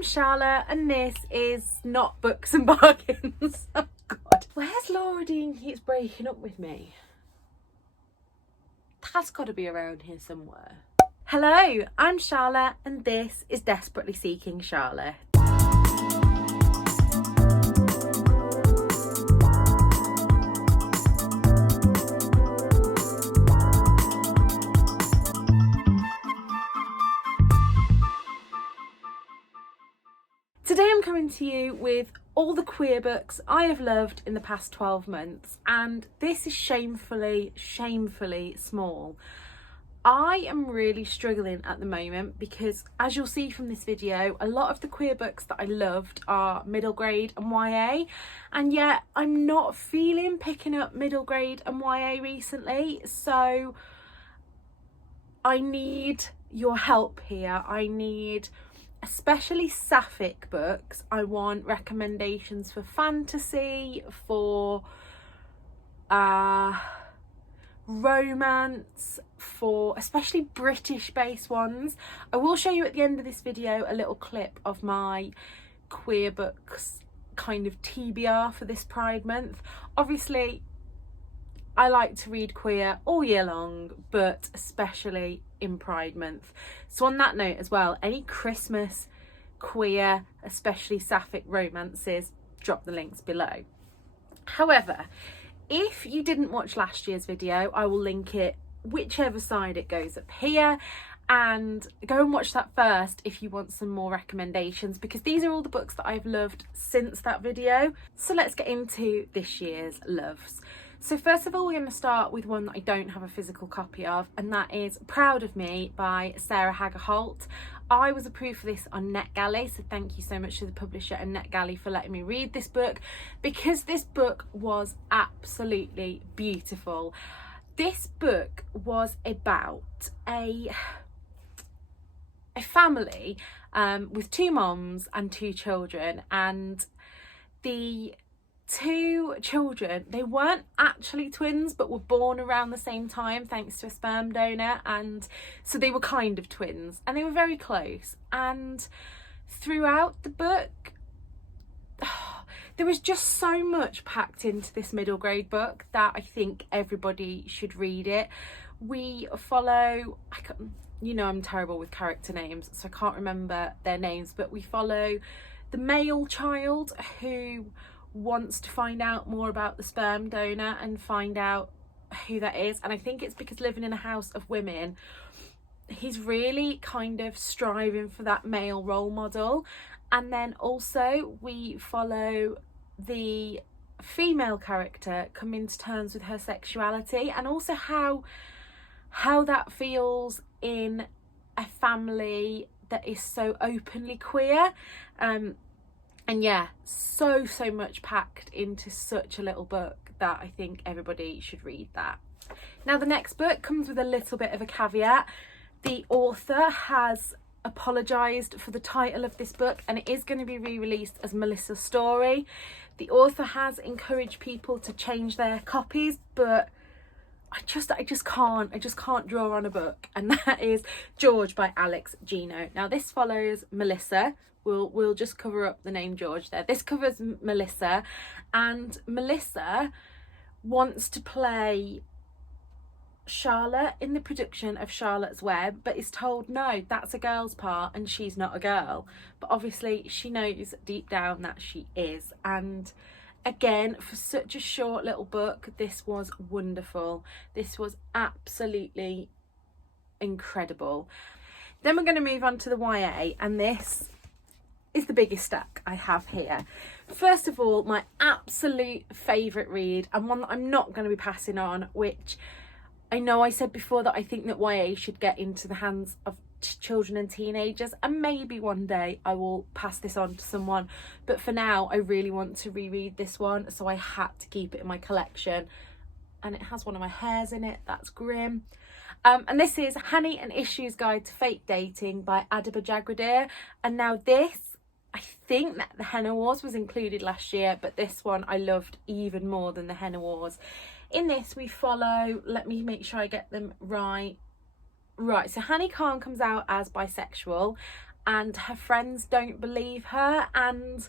I'm Charlotte and this is not Books and Bargains. Oh God. Where's Laura Dean keeps breaking up with me? That's got to be around here somewhere. Hello, I'm Charlotte and this is Desperately Seeking Charlotte. Today I'm coming to you with all the queer books I have loved in the past 12 months, and this is shamefully small. I am really struggling at the moment because, as you'll see from this video, a lot of the queer books that I loved are middle grade and YA, and yet I'm not feeling picking up middle grade and YA recently, so I need your help here. I need especially sapphic books. I want recommendations for fantasy, for romance, for especially British based ones. I will show you at the end of this video a little clip of my queer books kind of TBR for this Pride Month. Obviously I like to read queer all year long, but especially in Pride Month. So on that note as well, any Christmas queer, especially sapphic romances, drop the links below. However, if you didn't watch last year's video, I will link it whichever side it goes up here, and go and watch that first if you want some more recommendations, because these are all the books that I've loved since that video. So let's get into this year's loves. So first of all, we're going to start with one that I don't have a physical copy of, and that is Proud of Me by Sarah Hager-Holt. I was approved for this on NetGalley, so thank you so much to the publisher and NetGalley for letting me read this book, because this book was absolutely beautiful. This book was about a family with two moms and two children, and the two children, they weren't actually twins but were born around the same time thanks to a sperm donor, and so they were kind of twins and they were very close. And throughout the book, there was just so much packed into this middle grade book that I think everybody should read it. We follow, I'm terrible with character names, so I can't remember their names, but we follow the male child who wants to find out more about the sperm donor and find out who that is. And I think it's because living in a house of women, he's really kind of striving for that male role model. And then also we follow the female character coming to terms with her sexuality, and also how that feels in a family that is so openly queer. And yeah, so much packed into such a little book that I think everybody should read that. Now, the next book comes with a little bit of a caveat. The author has apologised for the title of this book, and it is going to be re-released as Melissa's Story. The author has encouraged people to change their copies, but I just can't draw on a book, and that is George by Alex Gino. Now, this follows Melissa. We'll just cover up the name George there. This covers Melissa, and Melissa wants to play Charlotte in the production of Charlotte's Web, but is told no, that's a girl's part and she's not a girl. But obviously she knows deep down that she is. And again, for such a short little book, this was wonderful. This was absolutely incredible. Then we're going to move on to the YA, and this is the biggest stack I have here. First of all, my absolute favourite read, and one that I'm not going to be passing on, which I know I said before that I think that YA should get into the hands of children and teenagers, and maybe one day I will pass this on to someone, but for now I really want to reread this one, so I had to keep it in my collection. And it has one of my hairs in it. That's grim. And this is Honey and Issues Guide to Fake Dating by Adiba Jagredir. And now this, I think that the Henna Wars was included last year, but this one I loved even more than the Henna Wars. In this we follow, let me make sure I get them right. So Honey Khan comes out as bisexual, and her friends don't believe her. And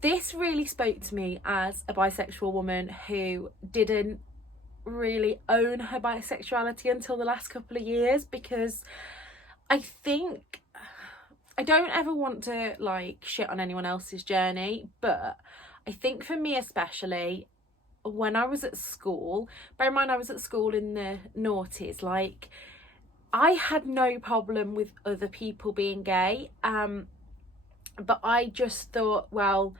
this really spoke to me as a bisexual woman who didn't really own her bisexuality until the last couple of years, because I think, I don't ever want to like shit on anyone else's journey, but I think for me especially, when I was at school, bear in mind I was at school in the noughties, like I had no problem with other people being gay, but I just thought, well,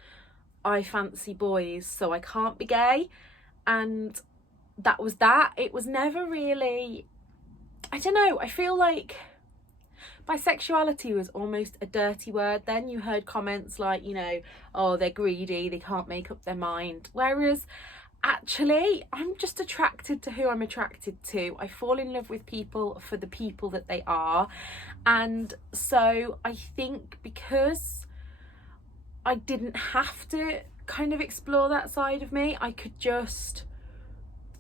I fancy boys, so I can't be gay, and that was that. It was never really, I don't know, I feel like bisexuality was almost a dirty word then. You heard comments like, you know, oh, they're greedy, they can't make up their mind, whereas actually I'm just attracted to who I'm attracted to. I fall in love with people for the people that they are, and so I think because I didn't have to kind of explore that side of me, I could just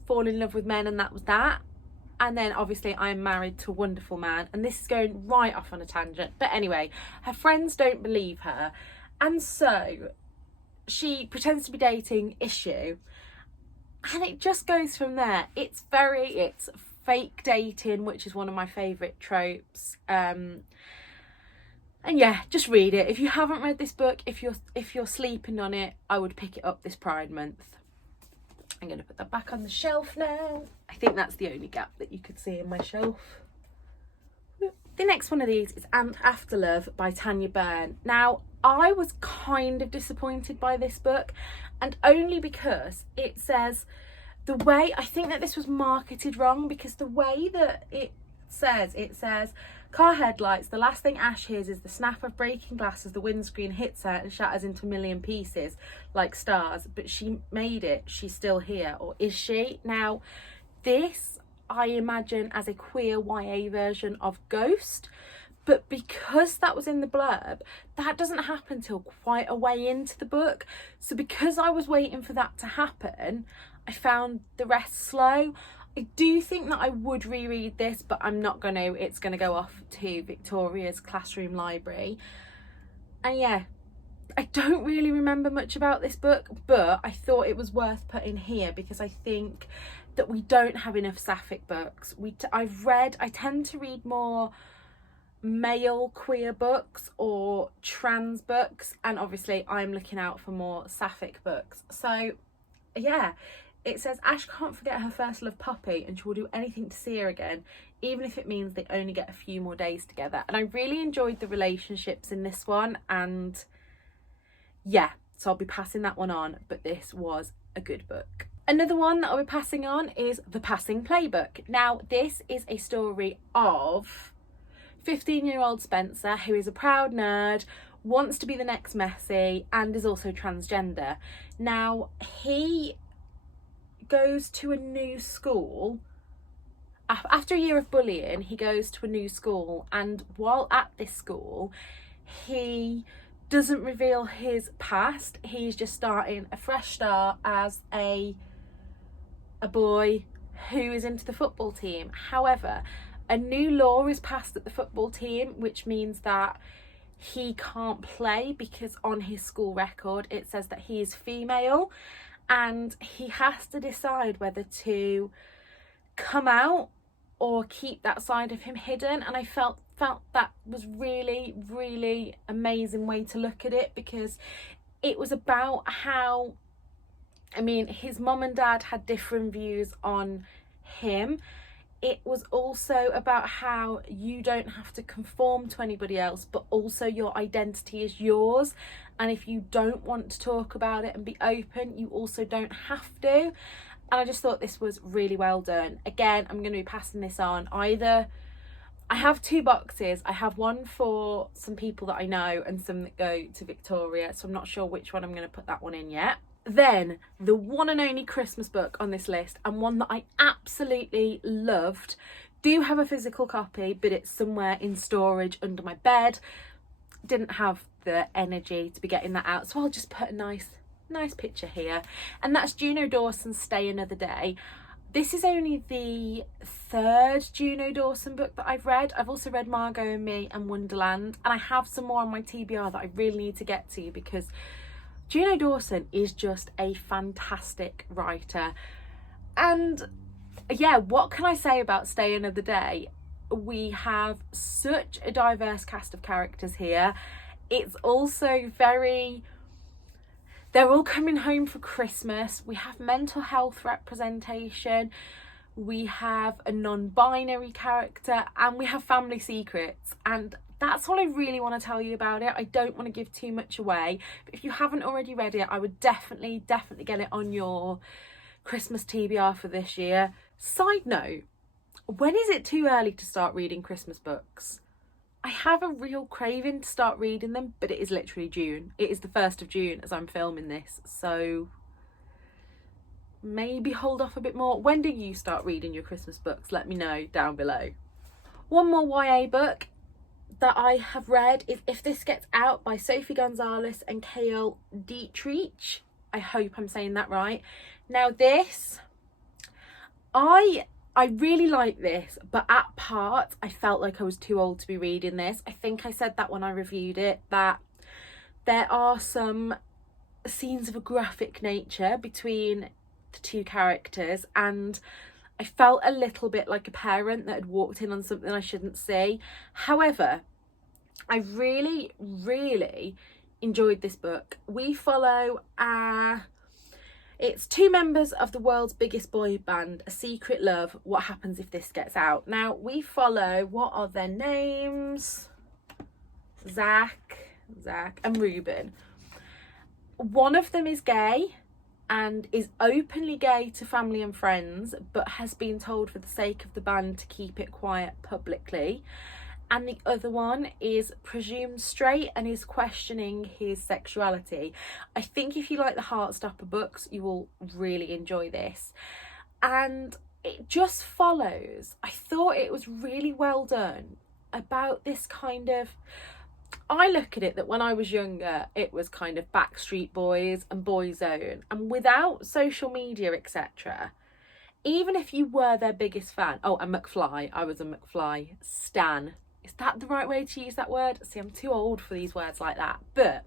fall in love with men, and that was that. And then obviously I'm married to a wonderful man, and this is going right off on a tangent, but anyway, her friends don't believe her, and so she pretends to be dating Issue, and it just goes from there. It's fake dating, which is one of my favourite tropes. And yeah, just read it. If you haven't read this book, if you're sleeping on it, I would pick it up this Pride Month. I'm going to put that back on the shelf now. I think that's the only gap that you could see in my shelf. The next one of these is After Love by Tanya Byrne. Now, I was kind of disappointed by this book, and only because it says, the way, I think that this was marketed wrong, because the way that it says, car headlights, the last thing Ash hears is the snap of breaking glass as the windscreen hits her and shatters into a million pieces like stars, but she made it, she's still here, or is she? Now, this I imagine as a queer YA version of Ghost, but because that was in the blurb, that doesn't happen till quite a way into the book. So because I was waiting for that to happen, I found the rest slow. I do think that I would reread this, but I'm not going to. It's going to go off to Victoria's classroom library. And yeah, I don't really remember much about this book, but I thought it was worth putting here because I think that we don't have enough sapphic books. I tend to read more male queer books or trans books, and obviously I'm looking out for more sapphic books. So yeah, it says Ash can't forget her first love Poppy, and she will do anything to see her again, even if it means they only get a few more days together. And I really enjoyed the relationships in this one, and yeah, so I'll be passing that one on, but this was a good book. Another one that I'll be passing on is The Passing Playbook. Now, this is a story of 15-year-old Spencer, who is a proud nerd, wants to be the next Messi, and is also transgender. Now, he goes to a new school. After a year of bullying, he goes to a new school, and while at this school, he doesn't reveal his past. He's just starting a fresh start as a boy who is into the football team. However, a new law is passed at the football team, which means that he can't play because on his school record it says that he is female, and he has to decide whether to come out or keep that side of him hidden. And I felt that was really amazing way to look at it, because it was about how, I mean, his mum and dad had different views on him. It was also about how you don't have to conform to anybody else, but also your identity is yours, and if you don't want to talk about it and be open, you also don't have to. And I just thought this was really well done. Again, I'm going to be passing this on. Either I have two boxes. I have one for some people that I know and some that go to Victoria, so I'm not sure which one I'm going to put that one in yet. Then the one and only Christmas book on this list, and one that I absolutely loved, do have a physical copy, but it's somewhere in storage under my bed. Didn't have the energy to be getting that out, so I'll just put a nice picture here, and that's Juno Dawson's Stay Another Day. This is only the third Juno Dawson book that I've read. I've also read Margot and Me and Wonderland, and I have some more on my TBR that I really need to get to, because Juno Dawson is just a fantastic writer. And yeah, what can I say about Stay Another Day? We have such a diverse cast of characters here. It's also they're all coming home for Christmas. We have mental health representation. We have a non-binary character, and we have family secrets. And that's all I really want to tell you about it. I don't want to give too much away. But if you haven't already read it, I would definitely get it on your Christmas TBR for this year. Side note, when is it too early to start reading Christmas books? I have a real craving to start reading them, but it is literally June. It is the 1st of June as I'm filming this, so maybe hold off a bit more. When do you start reading your Christmas books? Let me know down below. One more YA book that I have read is If This Gets Out by Sophie Gonzalez and Kale Dietrich. I hope I'm saying that right. Now this, I really like this, but at parts I felt like I was too old to be reading this. I think I said that when I reviewed it, that there are some scenes of a graphic nature between the two characters, and I felt a little bit like a parent that had walked in on something I shouldn't see. However, I really, really enjoyed this book. We follow it's two members of the world's biggest boy band, a secret love. What happens if this gets out? Now, we follow, what are their names? Zach and Ruben. One of them is gay and is openly gay to family and friends, but has been told for the sake of the band to keep it quiet publicly. And the other one is presumed straight and is questioning his sexuality. I think if you like the Heartstopper books, you will really enjoy this. And it just follows. I thought it was really well done about this kind of... I look at it that when I was younger, it was kind of Backstreet Boys and Boyzone. And without social media, etc., even if you were their biggest fan... Oh, and McFly. I was a McFly stan. Is that the right way to use that word? See, I'm too old for these words like that. But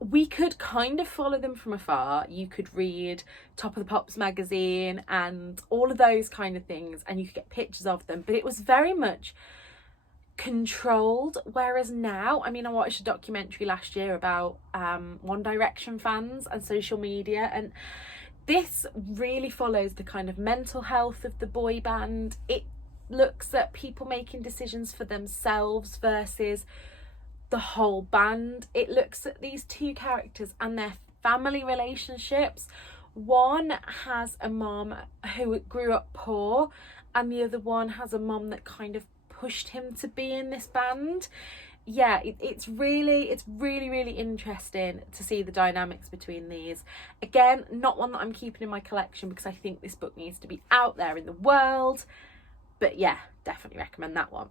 we could kind of follow them from afar. You could read Top of the Pops magazine and all of those kind of things, and you could get pictures of them. But it was very much controlled. Whereas now, I mean, I watched a documentary last year about One Direction fans and social media, and this really follows the kind of mental health of the boy band. It looks at people making decisions for themselves versus the whole band. It looks at these two characters and their family relationships. One has a mom who grew up poor, and the other one has a mom that kind of pushed him to be in this band. Yeah, it's really interesting to see the dynamics between these. Again, not one that I'm keeping in my collection because I think this book needs to be out there in the world. But yeah, definitely recommend that one.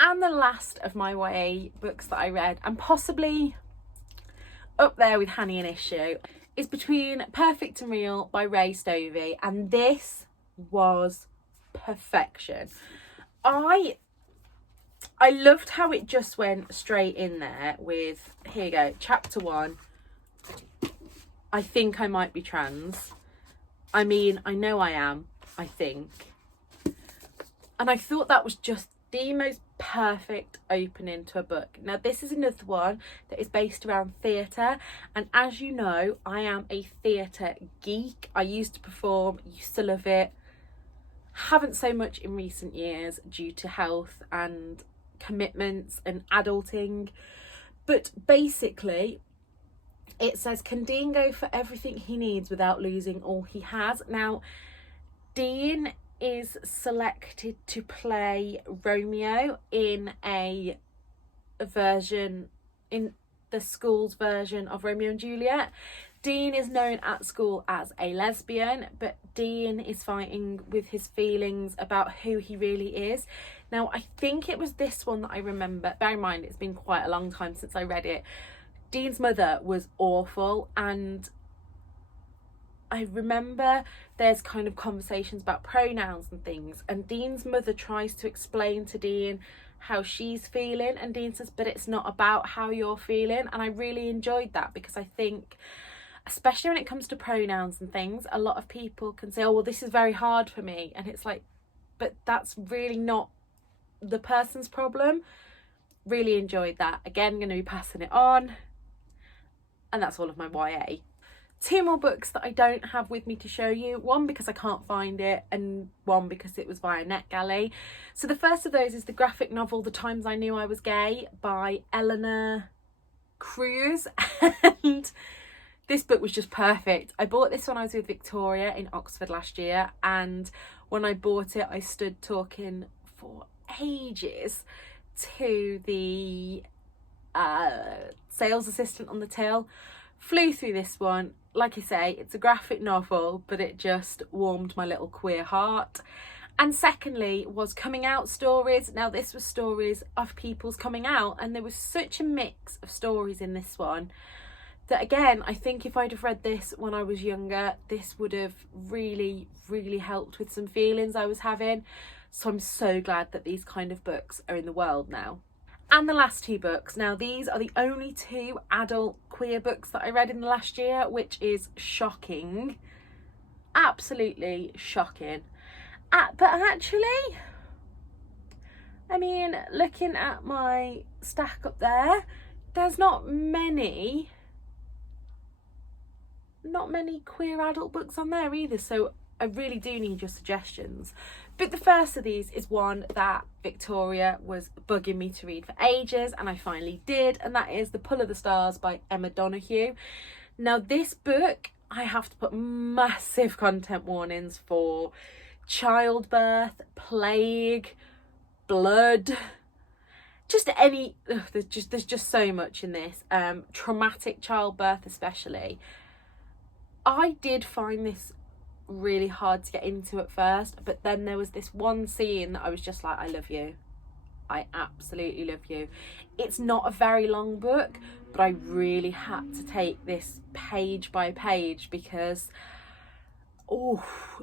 And the last of my YA books that I read, and possibly up there with Hanny and Issue, is Between Perfect and Real by Ray Stovey. And this was perfection. I loved how it just went straight in there with, here you go, chapter 1. I think I might be trans. I mean, I know I am, I think. And I thought that was just the most perfect opening to a book. Now, this is another one that is based around theatre. And as you know, I am a theatre geek. I used to perform, used to love it. Haven't so much in recent years due to health and commitments and adulting. But basically, it says, can Dean go for everything he needs without losing all he has? Now, Dean is selected to play Romeo in a version, in the school's version of Romeo and Juliet. Dean is known at school as a lesbian, but Dean is fighting with his feelings about who he really is. Now, I think it was this one that I remember. Bear in mind, it's been quite a long time since I read it. Dean's mother was awful, and I remember there's kind of conversations about pronouns and things, and Dean's mother tries to explain to Dean how she's feeling, and Dean says, but it's not about how you're feeling. And I really enjoyed that, because I think, especially when it comes to pronouns and things, a lot of people can say, oh, well, this is very hard for me, and it's like, but that's really not the person's problem. Really enjoyed that. Again, going to be passing it on, and that's all of my YA. 2 more books that I don't have with me to show you. One because I can't find it, and one because it was via NetGalley. So the first of those is the graphic novel The Times I Knew I Was Gay by Eleanor Cruz. And this book was just perfect. I bought this when I was with Victoria in Oxford last year, and when I bought it I stood talking for ages to the sales assistant on the till. Flew through this one. Like I say, it's a graphic novel, but it just warmed my little queer heart. And secondly was coming out stories. Now this was stories of people's coming out, and there was such a mix of stories in this one that, again, I think if I'd have read this when I was younger, this would have really, really helped with some feelings I was having. So I'm so glad that these kind of books are in the world now. And the last 2 books. Now these are the only 2 adult queer books that I read in the last year, which is shocking. Absolutely shocking. But actually, I mean, looking at my stack up there, there's not many queer adult books on there either, so I really do need your suggestions. But the first of these is one that Victoria was bugging me to read for ages, and I finally did, and that is The Pull of the Stars by Emma Donoghue. Now this book, I have to put massive content warnings for childbirth, plague, blood, just any, there's just so much in this, traumatic childbirth especially. I did find this really hard to get into at first, but then there was this one scene that I was just like, I love you. I absolutely love you. It's not a very long book, but I really had to take this page by page, because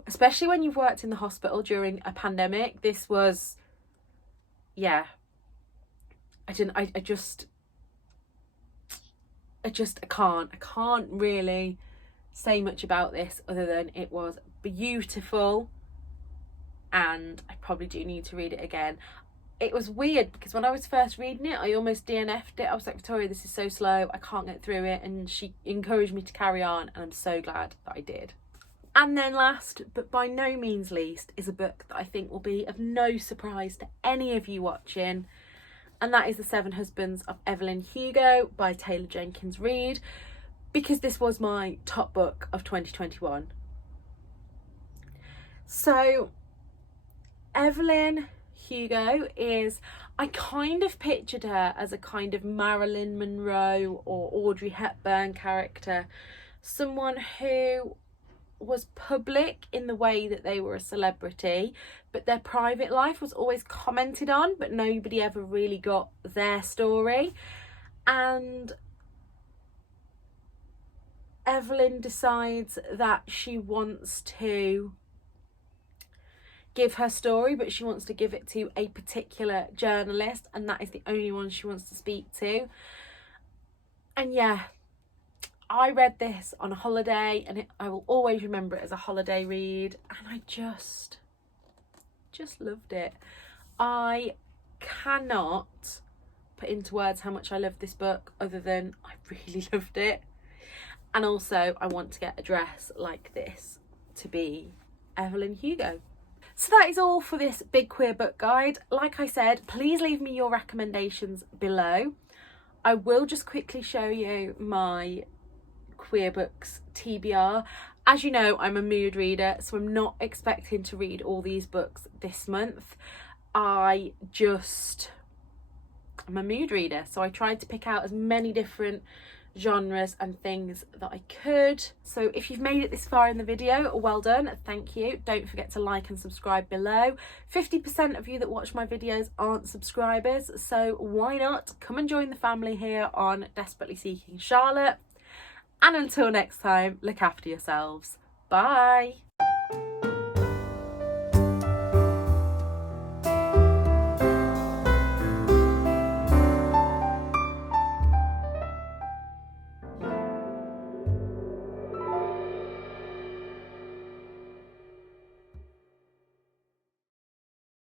especially when you've worked in the hospital during a pandemic, this was, yeah, I can't really say much about this other than it was beautiful, and I probably do need to read it again. It was weird because when I was first reading it, I almost DNF'd it. I was like, Victoria, this is so slow, I can't get through it, and she encouraged me to carry on, and I'm so glad that I did. And then last, but by no means least, is a book that I think will be of no surprise to any of you watching, and that is The 7 Husbands of Evelyn Hugo by Taylor Jenkins Reid, because this was my top book of 2021. So Evelyn Hugo is, I kind of pictured her as a kind of Marilyn Monroe or Audrey Hepburn character, someone who was public in the way that they were a celebrity, but their private life was always commented on, but nobody ever really got their story. And Evelyn decides that she wants to give her story, but she wants to give it to a particular journalist, and that is the only one she wants to speak to. And yeah, I read this on a holiday, and I will always remember it as a holiday read, and I just loved it. I cannot put into words how much I love this book, other than I really loved it. And also, I want to get a dress like this to be Evelyn Hugo. So that is all for this big queer book guide. Like I said, please leave me your recommendations below. I will just quickly show you my queer books TBR. As you know, I'm a mood reader, so I'm not expecting to read all these books this month. I'm a mood reader, so I tried to pick out as many different genres and things that I could. So if you've made it this far in the video, well done, thank you. Don't forget to like and subscribe below. 50% of you that watch my videos aren't subscribers, so why not come and join the family here on Desperately Seeking Charlotte. And until next time, look after yourselves. Bye.